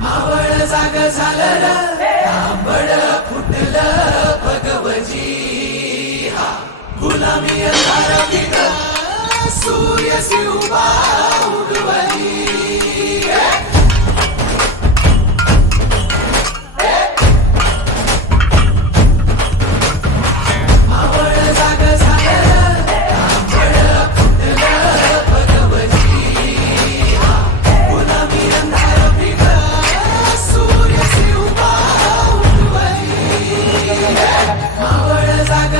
मावळ जाग झालं थांबड फुटल भगवजी हा. गुलामी अंधार सूर्य शिवबा उडवली.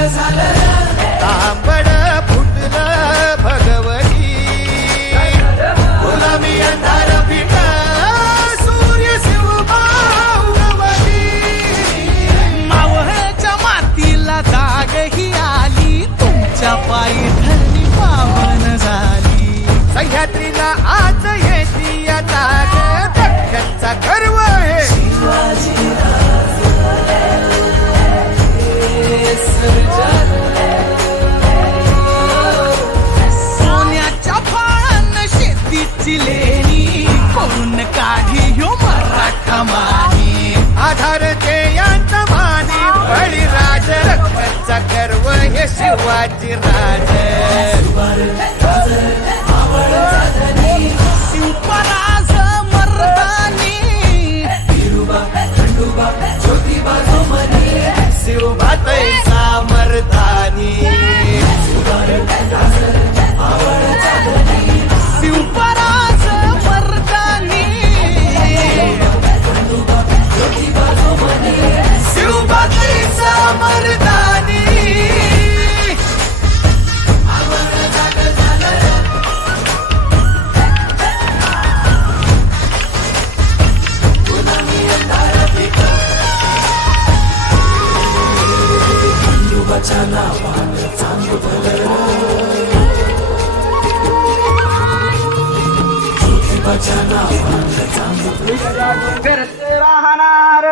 ያበዛለን शेतीची लेणी करून काढी ह्यो मराठा मानी? आधार ते यांचा माने बळीराज रक्ताचा गर्व हे शिवाजी राज. राहणार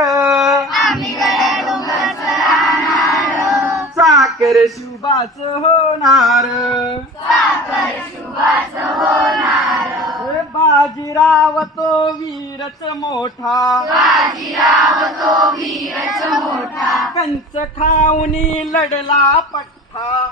साखर शुभाच होणार. बाजीराव तो वीरच मोठा. कंच खाऊनी लढला पठ्ठा.